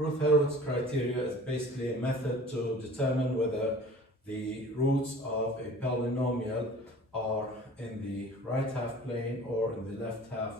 Routh Hurwitz criteria is basically a method to determine whether the roots of a polynomial are in the right half plane or in the left half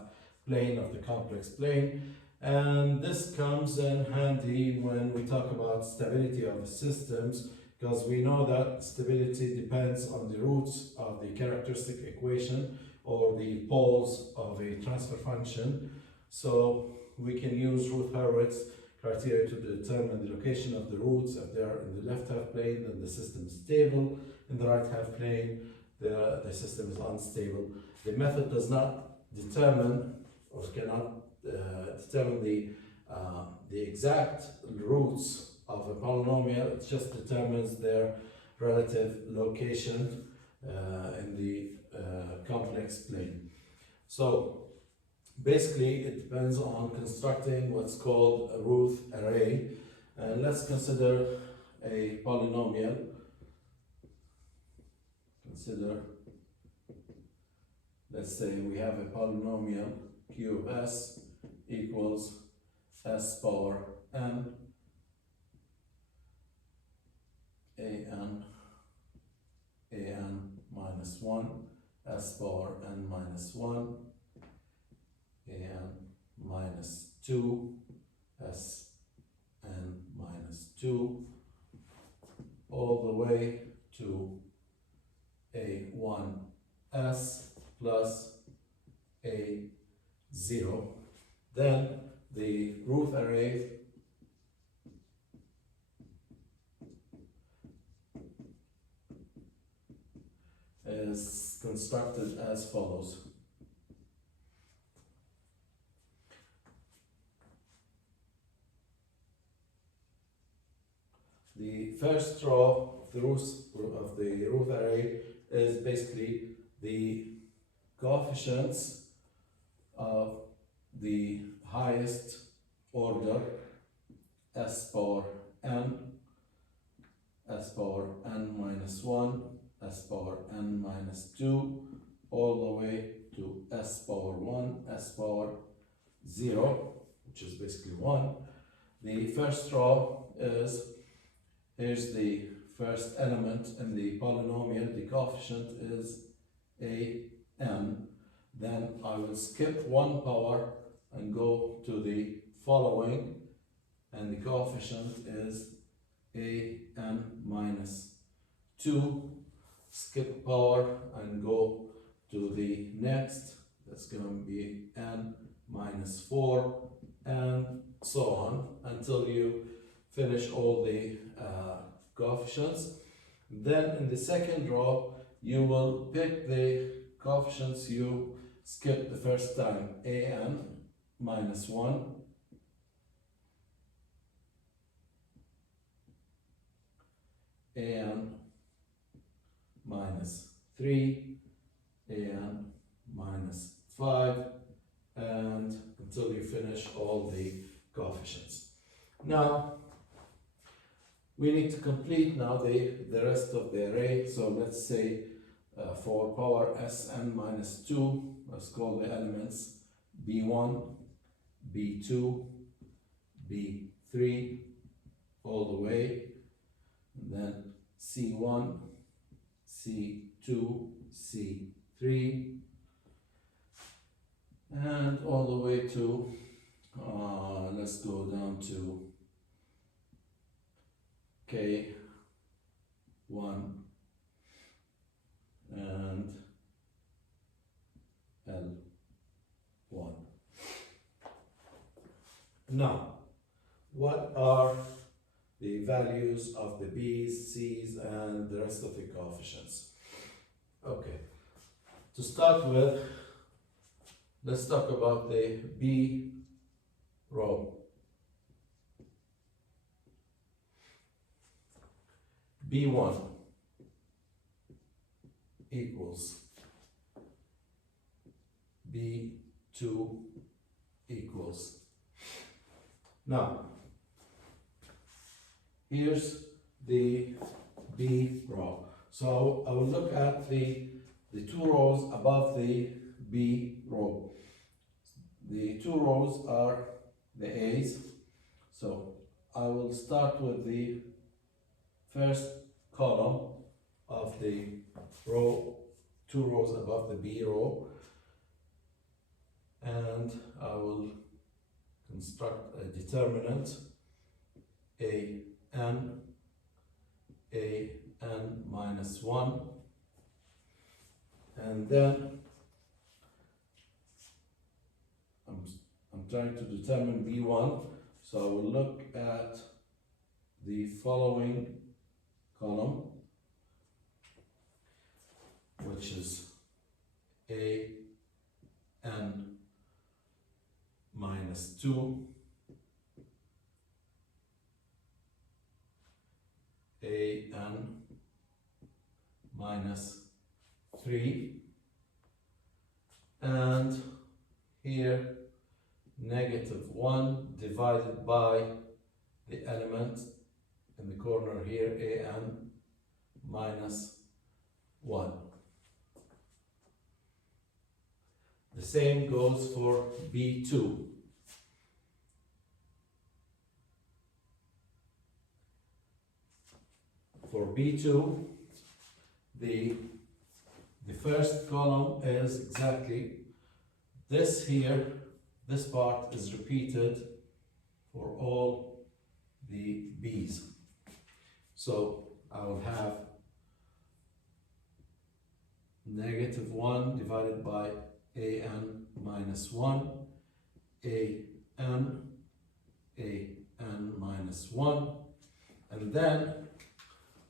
plane of the complex plane. And this comes in handy when we talk about stability of systems, because we know that stability depends on the roots of the characteristic equation or the poles of a transfer function. So we can use Routh Hurwitz criteria to determine the location of the roots. If they are in the left half plane, then the system is stable. In the right half plane, the system is unstable. The method does not determine or cannot determine the exact roots of a polynomial. It just determines their relative location in the complex plane. So basically, it depends on constructing what's called a Routh array. And let's consider a polynomial. Let's say we have a polynomial q of s equals s power n an minus 1, s power n minus 1, an minus 2, s n minus 2, all the way to a1s plus a0. Then the Routh array is constructed as follows. The first row of the Routh array is basically the coefficients of the highest order s power n, s power n minus 1, s power n minus 2, all the way to s power 1, s power 0, which is basically 1. The first row is, here's the first element in the polynomial, the coefficient is an. Then I will skip one power and go to the following, and the coefficient is an minus 2. Skip power and go to the next, that's going to be n minus 4, and so on until you finish all the coefficients. Then in the second row, you will pick the coefficients you skipped the first time, an minus 1, an minus 3, an minus 5, and until you finish all the coefficients. Now, we need to complete now the rest of the array. So let's say for power Sn minus 2, let's call the elements b1, b2, b3, all the way, and then c1, c2, c3, and all the way to, let's go down to K1 and L1. Now, what are the values of the B's, C's, and the rest of the coefficients? Okay, to start with, let's talk about the B row. B1 equals B2 equals. Now, here's the B row. So I will look at the two rows above the B row. The two rows are the A's. So I will start with the first column of the row, 2 rows above the B row, and I will construct a determinant a n minus 1, and then I'm trying to determine B1, so I will look at the following column, which is a n minus 2, a n minus 3, and here -1 divided by the element in the corner here, a n minus 1. The same goes for B2. For B2, the first column is exactly this here. This part is repeated for all the B's. So I will have -1 divided by a n minus 1, a n minus 1, and then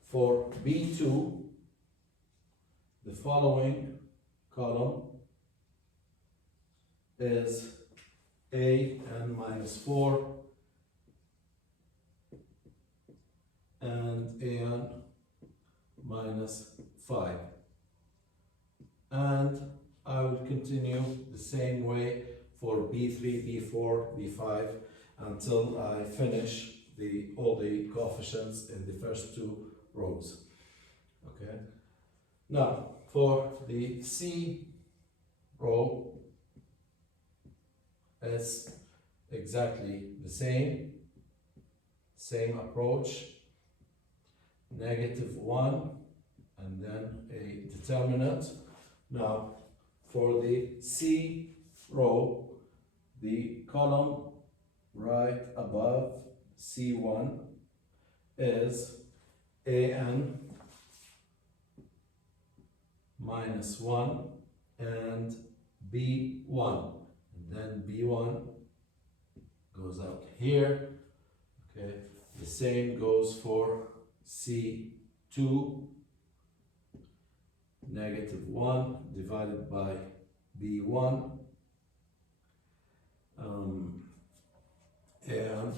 for B2, the following column is a n minus 4 and a n minus 5. And I will continue the same way for B3, B4, B5 until I finish all the coefficients in the first 2 rows. Okay. Now for the C row, it's exactly the same approach. -1 and then a determinant. Now for the C row, the column right above C1 is an minus 1 and B1, and then B1 goes out here. Okay, the same goes for C2, -1 divided by B1, and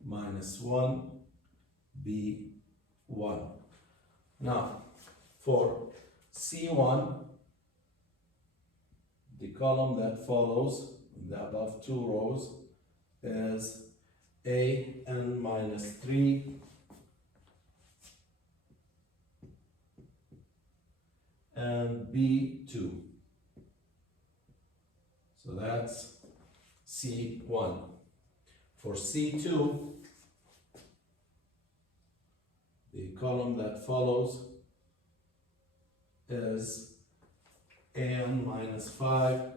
minus 1 B1. Now for C1, the column that follows in the above 2 rows is an minus 3 and B2. So that's C1. For C2, the column that follows is an minus 5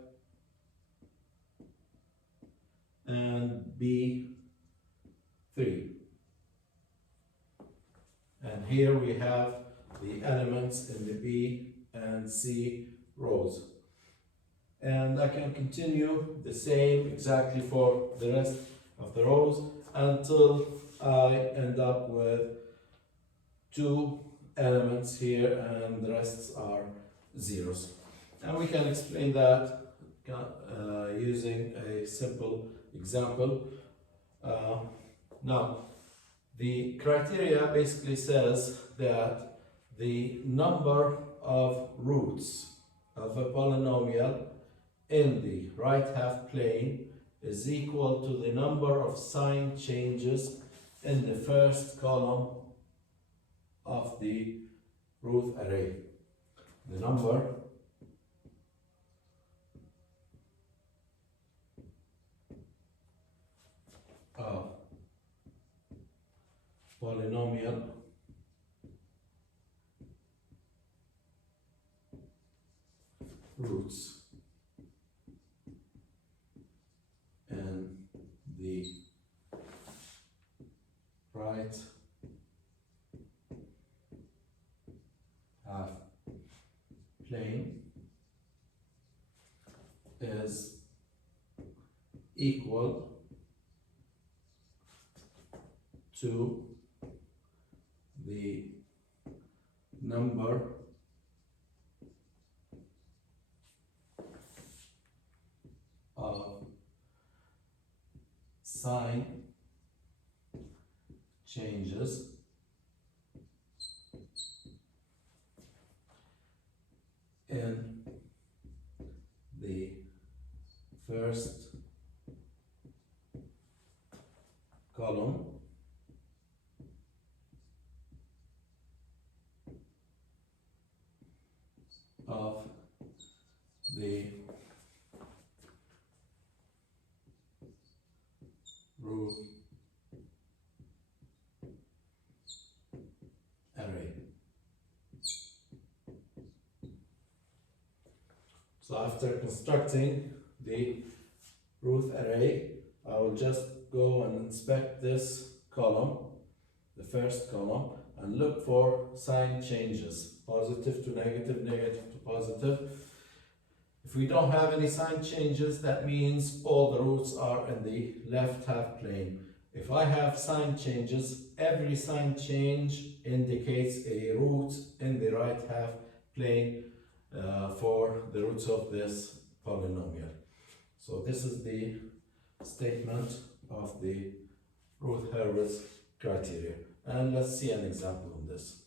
and B3. And here we have the elements in the B and C rows. And I can continue the same exactly for the rest of the rows until I end up with 2 elements here and the rest are zeros. And we can explain that using a simple example. Now, the criteria basically says that the number of roots of a polynomial in the right half plane is equal to the number of sign changes in the first column of the Routh array. The number of polynomial roots in the right half plane is equal to the number of sign changes in the first column of the Routh array. So after constructing the Routh array, I will just go and inspect this column, the first column, and look for sign changes, positive to negative, negative to positive. If we don't have any sign changes, that means all the roots are in the left half plane. If I have sign changes, every sign change indicates a root in the right half plane for the roots of this polynomial. So this is the statement of the Routh Hurwitz criteria. And let's see an example on this.